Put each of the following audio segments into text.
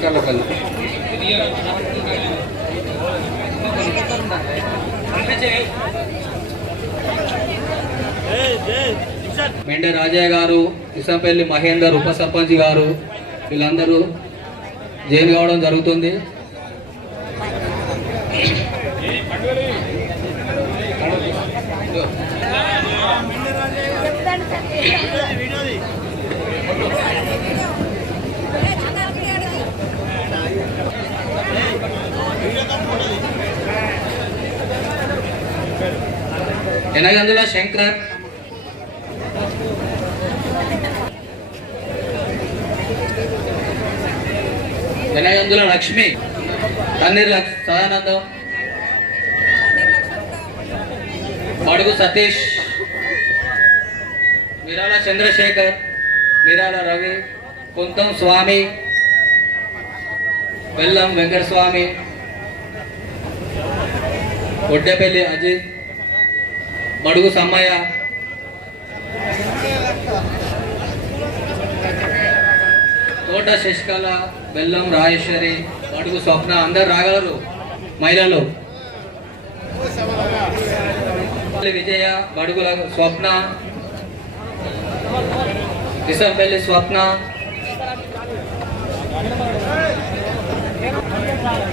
Kakarlapalli Mende Rajaiah గారు ఇసాపల్లి మహేందర్ ఉప సర్పంచ్ గారు వీళ్ళందరూ జైలు కావడం జరుగుతుంది. ఎనగందుల శంకర్. ఎనగందుల లక్ష్మి. తన్నీర్ సదానందం. మడుగు సతీష్. మిరాల చంద్రశేఖర్. మిరాల రవి. కుంతం స్వామి. బెల్లం వెంకటస్వామి. ఒడ్డెపల్లి అజిత్. మడుగు సమ్మయ్య తోట శశికళ బెల్లం రాజేశ్వరి మడుగు స్వప్న అందరు రాగలరు మహిళలు. విజయ బడుగుల స్వప్న. విసంపల్లి స్వప్న.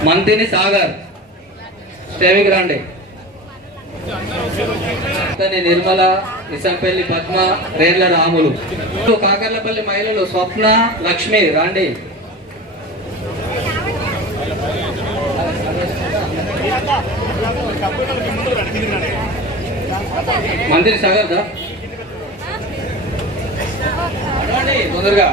మంతిని సాగర్. స్టేవికి రండి. నిర్మల ఇసంపల్లి పద్మ రేర్ల రాములు కాకర్లపల్లి మహిళలు స్వప్న లక్ష్మి రాండి మంత్రి సాగర్దా తొందరగా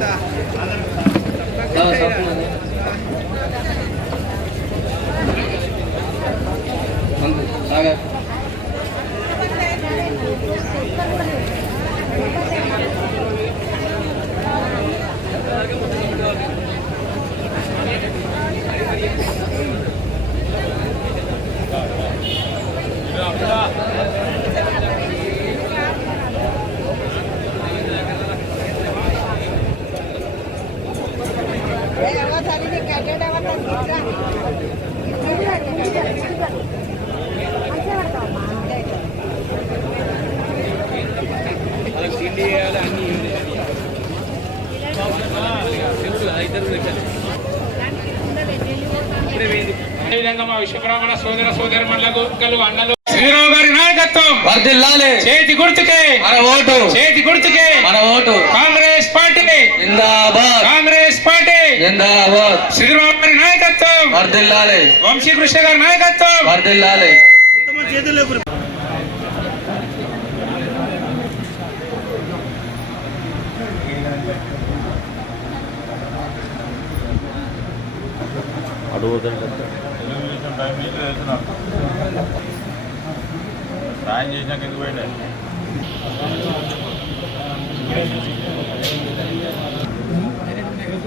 దా, స్వప్న దా. మంత్రి సాగర్ అదేవిధంగా మా విశ్వబ్రాహ్మణ సోదర సోదరులకు కలు అన్నలు శ్రీరావు గారి నాయకత్వం. వర్దిల్లాలే చేతి గుర్తుకే. మన ఓటు. చేతి గుర్తుకే. మన vote. Congress party Congress party జిందాబాద్. శ్రీరావు గారి నాయకత్వం. వర్దిల్లాలే వంశీకృష్ణ గారి నాయకత్వం. వర్దిల్లాలే సాయం చేసినాక ఎందుకు పోయిండే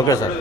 ఓకే సార్.